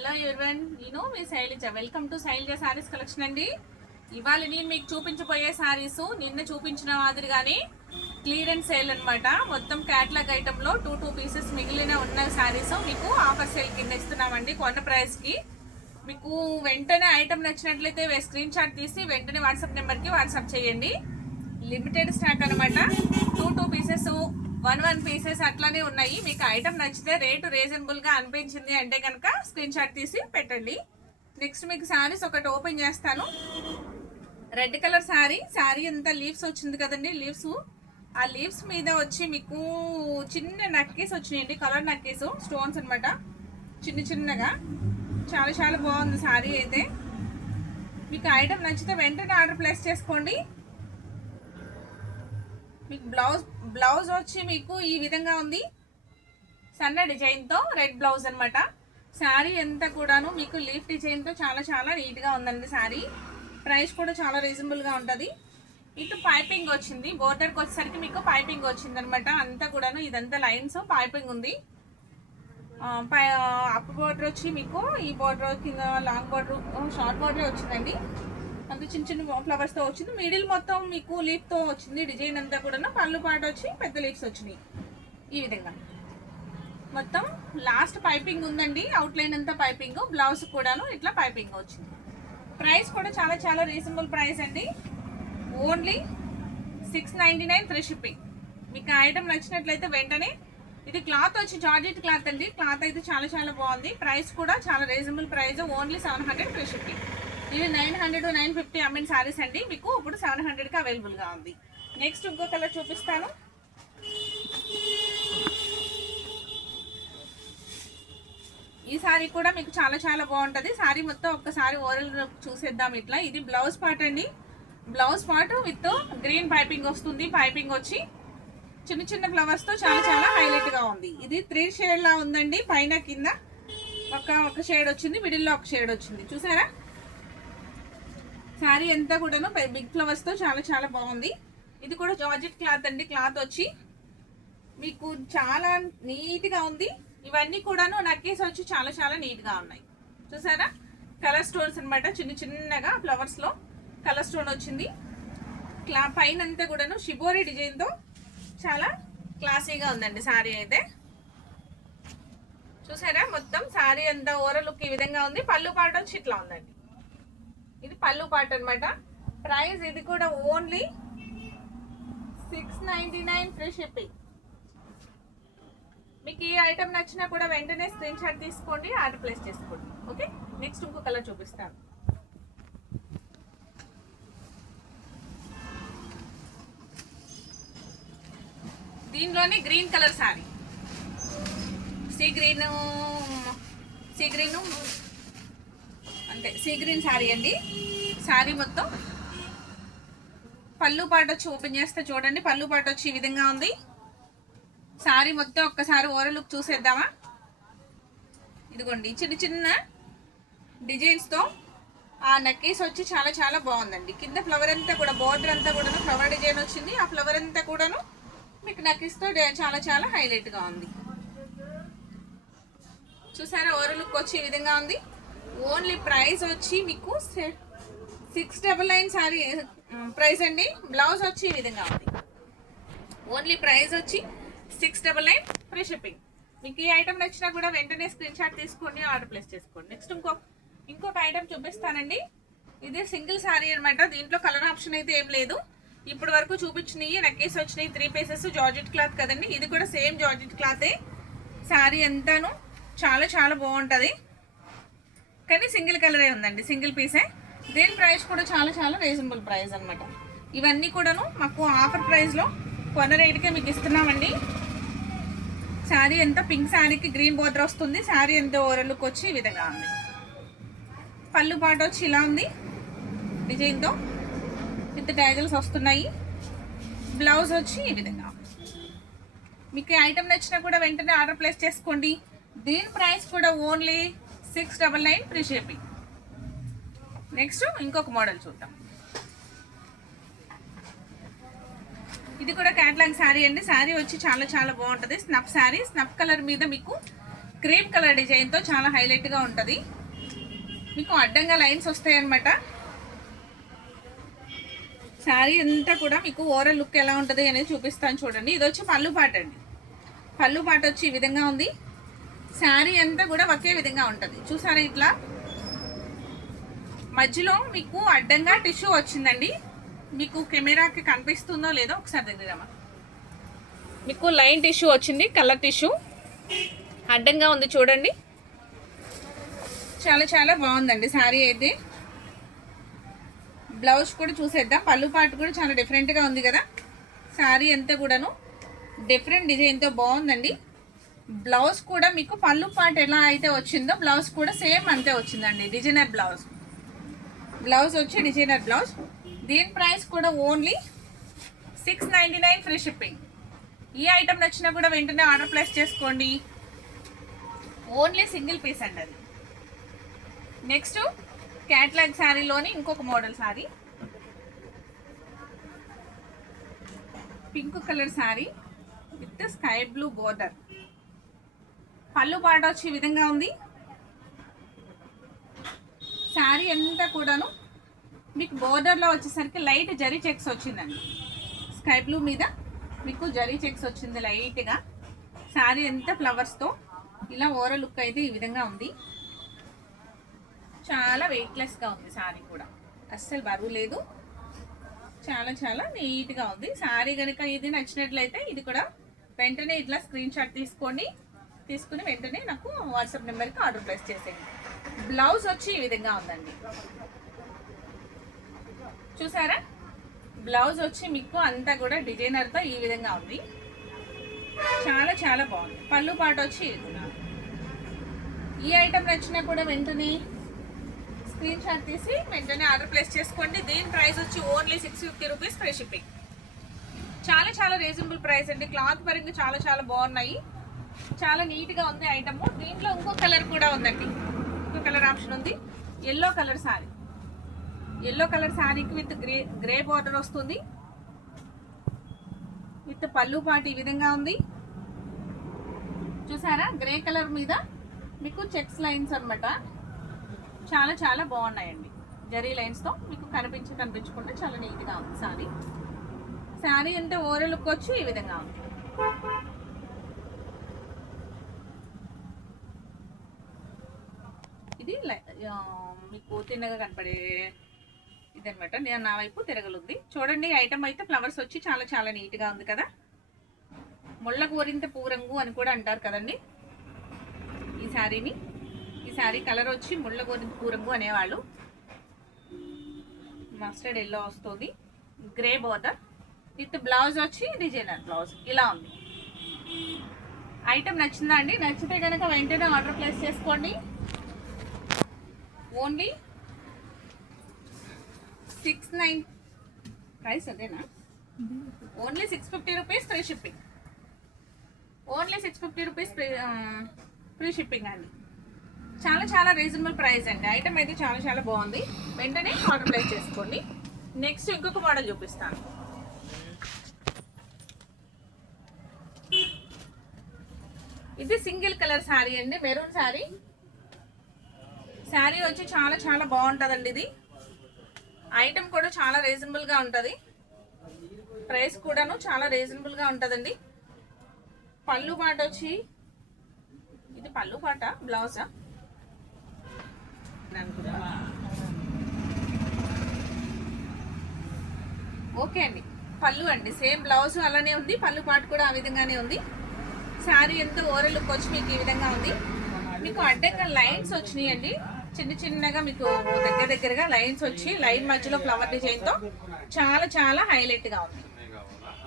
Hello everyone, నేను మీ Shailaja. Welcome to Shailaja sarees collection అండి. ఇవాళ నేను మీకు చూపించబోయే శారీస్ నిన్న చూపించిన మాదిరిగానే క్లియరెన్స్ సేల్ అనమాట. మొత్తం క్యాటలాగ్ ఐటెంలో టూ పీసెస్ మిగిలిన ఉన్న శారీస్ మీకు ఆఫర్ సేల్ కింద ఇస్తున్నామండి. కొన్న ప్రైస్కి మీకు వెంటనే ఐటెం నచ్చినట్లయితే స్క్రీన్ షాట్ తీసి వెంటనే వాట్సాప్ నెంబర్కి వాట్సాప్ చేయండి. లిమిటెడ్ స్టాక్ అనమాట. టూ పీసెస్, వన్ పీసెస్ అట్లానే ఉన్నాయి. మీకు ఐటమ్ నచ్చితే రేటు రీజనబుల్గా అనిపించింది అంటే కనుక స్క్రీన్ షాట్ తీసి పెట్టండి. నెక్స్ట్ మీకు శారీస్ ఒకటి ఓపెన్ చేస్తాను. రెడ్ కలర్ శారీ అంతా లీవ్స్ వచ్చింది కదండి. ఆ లీవ్స్ మీద వచ్చి మీకు చిన్న నక్కీస్ వచ్చినాయండి. కలర్ నక్కీస్ స్టోన్స్ అనమాట, చిన్నగా. చాలా చాలా బాగుంది శారీ అయితే. మీకు ఐటమ్ నచ్చితే వెంటనే ఆర్డర్ ప్లేస్ చేసుకోండి. మీకు బ్లౌజ్ వచ్చి మీకు ఈ విధంగా ఉంది. సన్న డిజైన్తో రెడ్ బ్లౌజ్ అనమాట. శారీ అంతా కూడాను మీకు లీఫ్ డిజైన్తో చాలా చాలా నీట్గా ఉందండి శారీ. ప్రైస్ కూడా చాలా రీజనబుల్గా ఉంటుంది. ఇటు పైపింగ్ వచ్చింది. బోర్డర్కి వచ్చేసరికి మీకు పైపింగ్ వచ్చింది అనమాట. అంతా కూడాను ఇదంతా లైన్స్ పైపింగ్ ఉంది. అప్ బోర్డర్ వచ్చి మీకు ఈ బోర్డర్ కింద లాంగ్ బోర్డర్, షార్ట్ బోర్డర్ వచ్చిందండి. అంత చిన్న ఫ్లవర్స్తో వచ్చింది. మిడిల్ మొత్తం మీకు లీఫ్తో వచ్చింది. డిజైన్ అంతా కూడా పళ్ళు పాటు వచ్చి పెద్ద లీఫ్స్ వచ్చినాయి ఈ విధంగా. మొత్తం లాస్ట్ పైపింగ్ ఉందండి. అవుట్లైన్ అంతా పైపింగ్, బ్లౌజ్ కూడాను ఇట్లా పైపింగ్ వచ్చింది. ప్రైస్ కూడా చాలా చాలా రీజనబుల్ ప్రైస్ అండి. Only 699 free shipping. మీకు ఐటమ్ నచ్చినట్లయితే వెంటనే. ఇది క్లాత్ వచ్చి జార్జెట్ క్లాత్ అండి. క్లాత్ అయితే చాలా చాలా బాగుంది. ప్రైస్ కూడా చాలా reasonable price. Only 700 free shipping. ఇది 900 to 950 అమ్మిన శారీస్ అండి. మీకు ఇప్పుడు 700కి అవైలబుల్గా ఉంది. నెక్స్ట్ ఇంకో కలర్ చూపిస్తాను. ఈ శారీ కూడా మీకు చాలా చాలా బాగుంటుంది. శారీ మొత్తం ఒక్కసారి ఓవరాల్ చూసేద్దాం. ఇట్లా ఇది బ్లౌజ్ పార్ట్ అండి. Blouse part with green piping వస్తుంది. పైపింగ్ వచ్చి చిన్న ఫ్లవర్స్తో చాలా చాలా హైలైట్గా ఉంది. ఇది 3 షేడ్ లా ఉందండి. పైన కింద ఒక షేడ్ వచ్చింది, మిడిల్లో ఒక షేడ్ వచ్చింది. చూసారా? శారీ అంతా కూడాను బిగ్ ఫ్లవర్స్తో చాలా చాలా బాగుంది. ఇది కూడా జార్జెట్ క్లాత్ అండి. క్లాత్ వచ్చి మీకు చాలా నీట్గా ఉంది. ఇవన్నీ కూడాను నక్కేసి వచ్చి చాలా చాలా నీట్గా ఉన్నాయి. చూసారా? కలర్ స్టోన్స్ అనమాట. చిన్నగా ఫ్లవర్స్లో కలర్ స్టోన్ వచ్చింది. పైన అంతా కూడాను షిబోరి డిజైన్తో చాలా క్లాసీగా ఉందండి శారీ అయితే. చూసారా? మొత్తం శారీ అంతా ఓవరాల్ లుక్ ఈ విధంగా ఉంది. పళ్ళు పాట వచ్చి ఇట్లా ఉందండి. ఇది పళ్ళు పాట అనమాట. ప్రైస్ ఇది కూడా ఓన్లీ 699 ఫ్రీ షిప్పింగ్. మీకు ఈ ఐటమ్ నచ్చినా కూడా వెంటనే స్క్రీన్ షాట్ తీసుకోండి, ఆర్డర్ ప్లేస్ చేసుకోండి. ఓకే, నెక్స్ట్ ఇంకో కలర్ చూపిస్తాను. దీనిలోనే green colour sari, sea green అంటే సీ గ్రీన్ శారీ అండి. శారీ మొత్తం పళ్ళు పాట వచ్చి ఓపెన్ చేస్తే చూడండి. పళ్ళు పాట వచ్చి ఈ విధంగా ఉంది. శారీ మొత్తం ఒక్కసారి ఓవరాల్ లుక్ చూసేద్దామా? ఇదిగోండి చిన్న డిజైన్స్తో ఆ నెక్కేస్ వచ్చి చాలా చాలా బాగుందండి. కింద ఫ్లవర్ అంతా కూడా బోర్డర్ అంతా కూడా ఫ్లవర్ డిజైన్ వచ్చింది. ఆ ఫ్లవర్ అంతా కూడాను మీకు నెక్కేస్తో చాలా చాలా హైలైట్గా ఉంది. చూసారా? ఓవరాల్ లుక్ వచ్చి ఈ విధంగా ఉంది. ఓన్లీ ప్రైస్ వచ్చి మీకు 699 శారీ ప్రైస్ అండి. బ్లౌజ్ వచ్చి ఈ విధంగా ఉంది. ఓన్లీ ప్రైస్ వచ్చి 699 ఫ్రీ షిప్పింగ్. మీకు ఈ ఐటమ్ నచ్చినా కూడా వెంటనే స్క్రీన్ షాట్ తీసుకోండి, ఆర్డర్ ప్లేస్ చేసుకోండి. నెక్స్ట్ ఇంకొక ఐటమ్ చూపిస్తానండి. ఇది సింగిల్ శారీ అనమాట. దీంట్లో కలర్ ఆప్షన్ అయితే ఏం లేదు. ఇప్పటి వరకు చూపించినవి నెక్కేస్ వచ్చినాయి 3 పీసెస్. జార్జెట్ క్లాత్ కదండి. ఇది కూడా సేమ్ జార్జెట్ క్లాతే. శారీ అంతాను చాలా చాలా బాగుంటుంది. కానీ సింగిల్ కలరే ఉందండి, సింగిల్ పీసే. దీని ప్రైస్ కూడా చాలా చాలా రీజనబుల్ ప్రైస్ అనమాట. ఇవన్నీ కూడాను మాకు ఆఫర్ ప్రైస్లో కొన్న రేటుకే మీకు ఇస్తున్నామండి. శారీ అంతా పింక్ శారీకి గ్రీన్ బోర్డర్ వస్తుంది. శారీ అంతా ఓవరాల్ లుక్ వచ్చి ఈ విధంగా ఉంది. పళ్ళు పాట వచ్చి ఇలా ఉంది డిజైన్తో విత్ ట్యాజల్స్ వస్తున్నాయి. బ్లౌజ్ వచ్చి ఈ విధంగా. మీకు ఐటమ్ నచ్చినా కూడా వెంటనే ఆర్డర్ ప్లేస్ చేసుకోండి. దీని ప్రైస్ కూడా ఓన్లీ 699 ఫ్రీ షిప్పింగ్. నెక్స్ట్ ఇంకొక మోడల్ చూద్దాం. ఇది కూడా క్యాటలాగ్ శారీ అండి. శారీ వచ్చి చాలా చాలా బాగుంటుంది. స్నఫ్ శారీ, స్నఫ్ కలర్ మీద మీకు క్రీమ్ కలర్ డిజైన్తో చాలా హైలైట్గా ఉంటుంది. మీకు అడ్డంగా లైన్స్ వస్తాయి అన్నమాట. శారీ అంతా కూడా మీకు ఓవరాల్ లుక్ ఎలా ఉంటుంది అనేది చూపిస్తాను చూడండి. ఇది వచ్చి పళ్ళు పాట అండి. పళ్ళు పాట వచ్చి ఈ విధంగా ఉంది. శారీ అంతా కూడా ఒకే విధంగా ఉంటుంది. చూసారా, ఇట్లా మధ్యలో మీకు అడ్డంగా టిష్యూ వచ్చిందండి. మీకు కెమెరాకి కనిపిస్తుందో లేదో ఒకసారి దగ్గరమ్మా. మీకు లైన్ టిష్యూ వచ్చింది, కలర్ టిష్యూ అడ్డంగా ఉంది చూడండి. చాలా చాలా బాగుందండి శారీ అయితే. బ్లౌజ్ కూడా చూసేద్దాం. పళ్ళు పాటు కూడా చాలా డిఫరెంట్గా ఉంది కదా. శారీ అంతా కూడాను డిఫరెంట్ డిజైన్తో బాగుందండి. బ్లౌజ్ కూడా మీకు పళ్ళు పాటు ఎలా అయితే వచ్చిందో బ్లౌజ్ కూడా సేమ్ అంతే వచ్చిందండి. Designer blouse. బ్లౌజ్ వచ్చి డిజైనర్ బ్లౌజ్. దీని ప్రైస్ కూడా ఓన్లీ 699 ఫ్రీ షిప్పింగ్. ఈ ఐటమ్ నచ్చినా కూడా వెంటనే ఆర్డర్ ప్లేస్ చేసుకోండి. ఓన్లీ సింగిల్ పీస్ అండి అది. నెక్స్ట్ క్యాట్లాగ్ శారీలోని ఇంకొక model sari, pink colour sari with sky blue border. పళ్ళు పాట వచ్చి ఈ విధంగా ఉంది. శారీ అంతా కూడాను మీకు బోర్డర్లో వచ్చేసరికి లైట్ జరీ చెక్స్ వచ్చిందండి. స్కై బ్లూ మీద మీకు జరీ చెక్స్ వచ్చింది లైట్గా. శారీ అంతా ఫ్లవర్స్తో ఇలా ఓవరాల్ లుక్ అయితే ఈ విధంగా ఉంది. చాలా వెయిట్లెస్గా ఉంది శారీ కూడా, అస్సలు బరువు లేదు. చాలా చాలా నీట్గా ఉంది శారీ. కనుక ఇది నచ్చినట్లయితే ఇది కూడా వెంటనే ఇట్లా స్క్రీన్ షాట్ తీసుకుని వెంటనే నాకు వాట్సాప్ నెంబర్కి ఆర్డర్ ప్లేస్ చేసేయండి. బ్లౌజ్ వచ్చి ఈ విధంగా ఉందండి. చూసారా, బ్లౌజ్ వచ్చి మీకు అంతా కూడా డిజైనర్తో ఈ విధంగా ఉంది. చాలా చాలా బాగుంది. పళ్ళు పాట వచ్చి ఈ ఐటమ్ నచ్చినా కూడా వెంటనే స్క్రీన్ షాట్ తీసి వెంటనే ఆర్డర్ ప్లేస్ చేసుకోండి. దీని ప్రైస్ వచ్చి ఓన్లీ 650 రూపీస్ ఫ్రీ షిప్పింగ్. చాలా చాలా రీజనబుల్ ప్రైస్ అండి. క్లాత్ పరంగా చాలా చాలా బాగున్నాయి. చాలా నీట్గా ఉంది ఐటమ్. దీంట్లో ఇంకో కలర్ కూడా ఉందండి. ఇంకో కలర్ ఆప్షన్ ఉంది. Yellow colour sari. Yellow colour శారీకి విత్ గ్రే బార్డర్ వస్తుంది. విత్ పళ్ళు పాటు ఈ విధంగా ఉంది. చూసారా, గ్రే కలర్ మీద మీకు చెక్స్ లైన్స్ అన్నమాట. చాలా చాలా బాగున్నాయండి. జరీ లైన్స్తో మీకు కనిపించకుండా చాలా నీట్గా ఉంది శారీ. శారీ అంటే ఓవరాల్ లుక్ వచ్చి ఈ విధంగా ఉంది. ఇది మీకు తిన్నగా కనపడే ఇదనమాట. నేను నా వైపు తిరగలుంది చూడండి. ఐటమ్ అయితే ఫ్లవర్స్ వచ్చి చాలా చాలా నీట్గా ఉంది కదా. ముళ్ళ కోరింత పూరంగు అని కూడా అంటారు కదండి ఈ శారీని. ఈ శారీ కలర్ వచ్చి ముళ్ళ కోరింత పూరంగు అనేవాళ్ళు. మస్టర్డ్ ఎల్లో వస్తుంది. గ్రే బోర్డర్ విత్ బ్లౌజ్ వచ్చి డిజైనర్ బ్లౌజ్ ఇలా ఉంది. ఐటమ్ నచ్చిందా అండి? నచ్చితే కనుక వెంటనే ఆర్డర్ ప్లేస్ చేసుకోండి. ఓన్లీ 69 ప్రైస్ అదేనా? Only 650 rupees free shipping. Only 650 rupees free shipping అండి. చాలా చాలా రీజనబుల్ ప్రైస్ అండి. ఐటమ్ అయితే చాలా చాలా బాగుంది. వెంటనే ఆర్డర్ ప్లేస్ చేసుకోండి. నెక్స్ట్ ఇంకొక మోడల్ చూపిస్తాను. ఇది సింగిల్ కలర్ శారీ అండి. మెరూన్ శారీ. శారీ వచ్చి చాలా చాలా బాగుంటుందండి. ఇది ఐటమ్ కూడా చాలా రీజనబుల్గా ఉంటుంది. ప్రైస్ కూడాను చాలా రీజనబుల్గా ఉంటుందండి. పళ్ళు పాట వచ్చి ఇది పళ్ళు పాట బ్లౌజా ఓకే అండి. పళ్ళు అండి సేమ్ బ్లౌజ్ అలానే ఉంది. పళ్ళు పాట కూడా ఆ విధంగానే ఉంది. శారీ ఎంత ఓవరాల్ లుక్ వచ్చి మీకు ఈ విధంగా ఉంది. మీకు అడ్డంగా లైన్స్ వచ్చినాయి అండి. చిన్న చిన్నగా మీకు దగ్గరగా లైన్స్ వచ్చి లైన్ మధ్యలో ఫ్లవర్ డిజైన్తో చాలా చాలా హైలైట్గా ఉంది.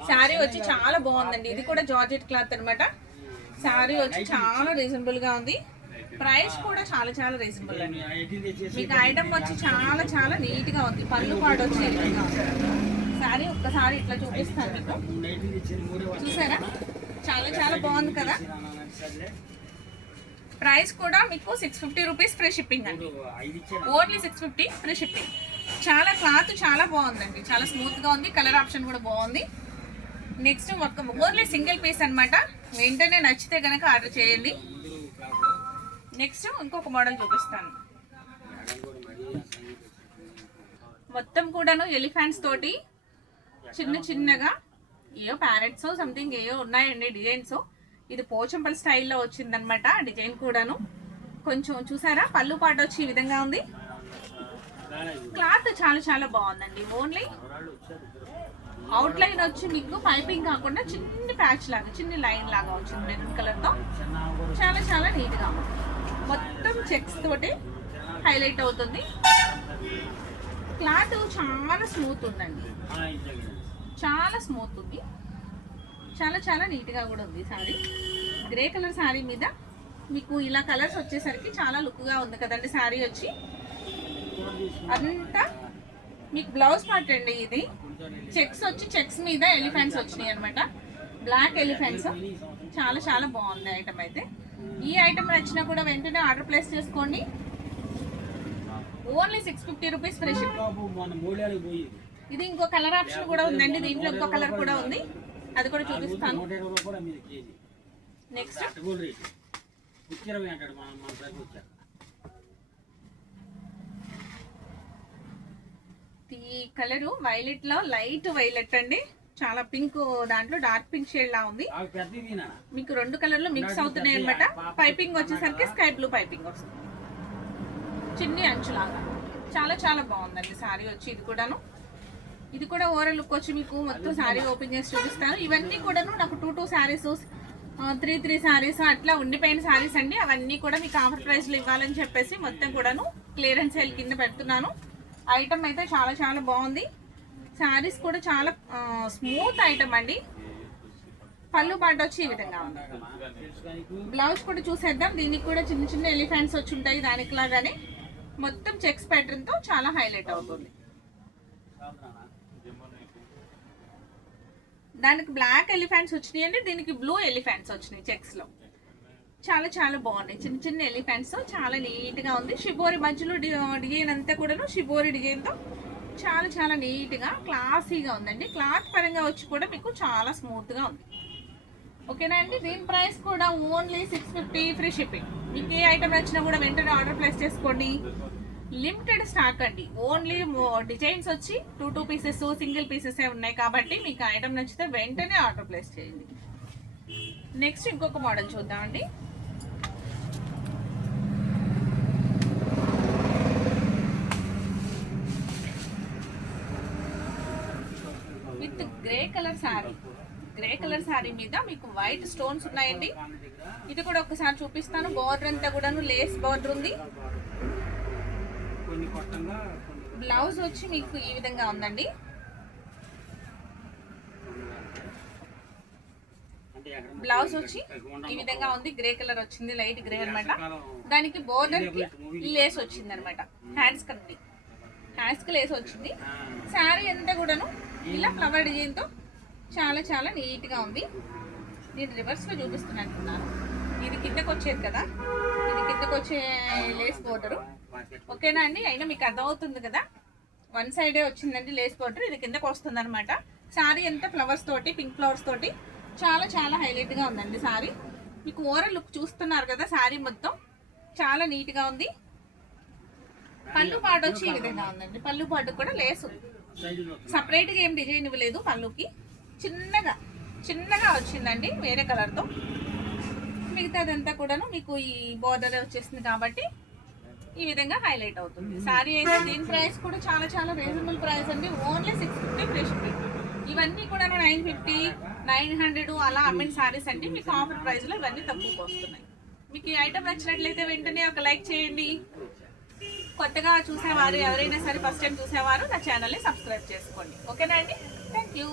శారీ వచ్చి చాలా బాగుందండి. ఇది కూడా జార్జెట్ క్లాత్ అనమాట. శారీ వచ్చి చాలా రీజనబుల్గా ఉంది. ప్రైస్ కూడా చాలా చాలా రీజనబుల్ అండి. మీకు ఐటమ్ వచ్చి చాలా చాలా నీట్గా ఉంది. పళ్ళు పాటు వచ్చి నీట్గా ఉంది. శారీ ఒక్కసారి ఇట్లా చూపిస్తాను మీకు. చూసారా, చాలా చాలా బాగుంది కదా. ప్రైస్ కూడా మీకు 650 రూపీస్ ఫ్రీ షిప్పింగ్ అండి. Only 650 free shipping. చాలా క్లాత్ చాలా బాగుందండి. చాలా స్మూత్గా ఉంది. కలర్ ఆప్షన్ కూడా బాగుంది. నెక్స్ట్ ఓన్లీ సింగిల్ పీస్ అనమాట. వెంటనే నచ్చితే కనుక ఆర్డర్ చేయండి. నెక్స్ట్ ఇంకొక మోడల్ చూపిస్తాను. మొత్తం కూడాను ఎలిఫెంట్స్ తోటి చిన్న చిన్నగా ఏయో ప్యారెట్స్ సంథింగ్ ఏయో ఉన్నాయండి డిజైన్స్. ఇది పోచంపల్లి స్టైల్లో వచ్చిందనమాట డిజైన్ కూడాను. కొంచెం చూసారా, పళ్ళు పాట వచ్చి ఈ విధంగా ఉంది. క్లాత్ చాలా చాలా బాగుందండి. ఓన్లీ అవుట్ లైన్ వచ్చి మీకు పైపింగ్ కాకుండా చిన్న ప్యాచ్ లాగా చిన్న లైన్ లాగా వచ్చింది మెరూన్ కలర్ తో. చాలా చాలా నీట్ గా ఉంది. మొత్తం చెక్స్ తోటి హైలైట్ అవుతుంది. క్లాత్ చాలా స్మూత్ ఉందండి, చాలా స్మూత్ ఉంది. చాలా చాలా నీట్ గా కూడా ఉంది సారీ. గ్రే కలర్ సారీ మీద మీకు ఇలా కలర్స్ వచ్చేసరికి చాలా లుక్ గా ఉంది కదండి సారీ వచ్చి. అంతా మీకు బ్లౌజ్ పార్ట్ అండి. ఇది చెక్స్ వచ్చి చెక్స్ మీద ఎలిఫెంట్స్ వచ్చినాయి అనమాట, బ్లాక్ ఎలిఫెంట్స్. చాలా చాలా బాగుంది ఐటమ్ అయితే. ఈ ఐటమ్ నచ్చినా కూడా వెంటనే ఆర్డర్ ప్లేస్ చేసుకోండి. Only 650 rupees free shipping. ఇది ఇంకో కలర్ ఆప్షన్ కూడా ఉందండి, దీంట్లో ఇంకో కలర్ కూడా ఉంది, అది కూడా చూపిస్తాను. నెక్స్ట్ ఈ కలరు వైలెట్ లో లైట్ వైలెట్ అండి, చాలా పింక్, దాంట్లో డార్క్ పింక్ షేడ్ లా ఉంది. మీకు రెండు కలర్లు మిక్స్ అవుతున్నాయి అనమాట. పైపింగ్ వచ్చేసరికి స్కై బ్లూ పైపింగ్ వస్తుంది, చిన్ని అంచులాగా. చాలా చాలా బాగుందండి సారీ వచ్చి. ఇది కూడా ఓవరాల్ లుక్ వచ్చి మీకు మొత్తం సారీ ఓపెన్ చేసి చూపిస్తాను. ఇవన్నీ కూడాను నాకు 2 సారీస్ 3 సారీస్ అట్లా ఉండిపోయిన సారీస్ అండి. అవన్నీ కూడా మీకు ఆఫర్ ప్రైస్లో ఇవ్వాలని చెప్పేసి మొత్తం కూడాను క్లియరెన్స్ సేల్ కింద పెడుతున్నాను. ఐటమ్ అయితే చాలా చాలా బాగుంది. సారీస్ కూడా చాలా స్మూత్ ఐటమ్ అండి. పళ్ళు పాట వచ్చి ఈ విధంగా ఉంది. బ్లౌజ్ కూడా చూసేద్దాం. దీనికి కూడా చిన్న చిన్న ఎలిఫెంట్స్ వచ్చి ఉంటాయి దానికి లాగానే. మొత్తం చెక్స్ ప్యాటర్న్ తో చాలా హైలైట్ అవుతుంది. దానికి బ్లాక్ ఎలిఫెంట్స్ వచ్చినాయి అండి, దీనికి బ్లూ ఎలిఫెంట్స్ వచ్చినాయి చెక్స్ లో. చాలా చాలా బాగున్నాయి, చిన్న చిన్న ఎలిఫెంట్స్. చాలా నీట్ గా ఉంది. షిబోరి మధ్యలో డిజైన్ అంతా కూడా షిబోరి డిజైన్ తో చాలా చాలా నీట్ గా క్లాసీగా ఉందండి. క్లాత్ పరంగా వచ్చి కూడా మీకు చాలా స్మూత్ గా ఉంది. ఓకేనా అండి. దీని ప్రైస్ కూడా ఓన్లీ 650 ఫ్రీ షిప్పింగ్. మీకు ఏ ఐటమ్ నచ్చినా కూడా వెంటనే ఆర్డర్ ప్లేస్ చేసుకోండి. లిమిటెడ్ స్టాక్ అండి. ఓన్లీ డిజైన్స్ వచ్చి 2 పీసెస్ సింగిల్ పీసెస్ ఉన్నాయి కాబట్టి మీకు ఐటమ్ నచ్చితే వెంటనే ఆర్డర్ ప్లేస్ చేయండి. నెక్స్ట్ ఇంకొక మోడల్ చూద్దామండి. With grey colour sari. Grey colour sari మీద మీకు వైట్ స్టోన్స్ ఉన్నాయండి. ఇది కూడా ఒకసారి చూపిస్తాను. బార్డర్ అంతా కూడా లేస్ బార్డర్ ఉంది. బ్లౌజ్ వచ్చి మీకు ఈ విధంగా ఉందండి. బ్లౌజ్ వచ్చి ఈ విధంగా ఉంది. గ్రే కలర్ వచ్చింది, లైట్ గ్రే అనమాట. దానికి బోర్డర్ కి లేస్ వచ్చింది అనమాట. హ్యాండ్స్ కి లేస్ వచ్చింది. శారీ అంతా కూడాను ఇలా ఫ్లవర్ డిజైన్ తో చాలా చాలా నీట్ గా ఉంది. నేను రివర్స్ లో చూపిస్తున్నట్టున్నాను. ఇది కిందకు వచ్చేది కదా, ఇది కిందకు వచ్చే లేస్ బోర్డర్. ఓకేనా అండి. అయినా మీకు అర్థమవుతుంది కదా, వన్ సైడే వచ్చిందండి లేస్ బోర్డర్. ఇది కిందకు వస్తుంది అనమాట. శారీ అంతా ఫ్లవర్స్ తోటి, పింక్ ఫ్లవర్స్ తోటి చాలా చాలా హైలైట్ గా ఉందండి శారీ. మీకు ఓవరాల్ లుక్ చూస్తున్నారు కదా, శారీ మొత్తం చాలా నీట్ గా ఉంది. పళ్ళు పాటు వచ్చి ఈ విధంగా ఉందండి. పళ్ళు పాటు కూడా లేసు సపరేట్ గా ఏం డిజైన్ ఇవ్వలేదు. పళ్ళుకి చిన్నగా చిన్నగా వచ్చిందండి వేరే కలర్ తో. మిగతాదంతా కూడాను మీకు ఈ బోర్డర్ వచ్చేసింది కాబట్టి ఈ విధంగా హైలైట్ అవుతుంది శారీ అయితే. దీని ప్రైస్ కూడా చాలా చాలా రీజనబుల్ ప్రైస్ అండి. Only 650 free shipping. ఇవన్నీ కూడా 950 900 అలా అమ్మిన శారీస్ అండి. మీకు ఆఫర్ ప్రైస్ లో ఇవన్నీ తక్కువకి వస్తున్నాయి. మీకు ఈ ఐటమ్ నచ్చినట్లయితే వెంటనే ఒక లైక్ చేయండి. కొత్తగా చూసేవారు ఎవరైనా సరే, ఫస్ట్ టైం చూసేవారు నా ఛానల్ని సబ్స్క్రైబ్ చేసుకోండి. ఓకేనా అండి. Thank you.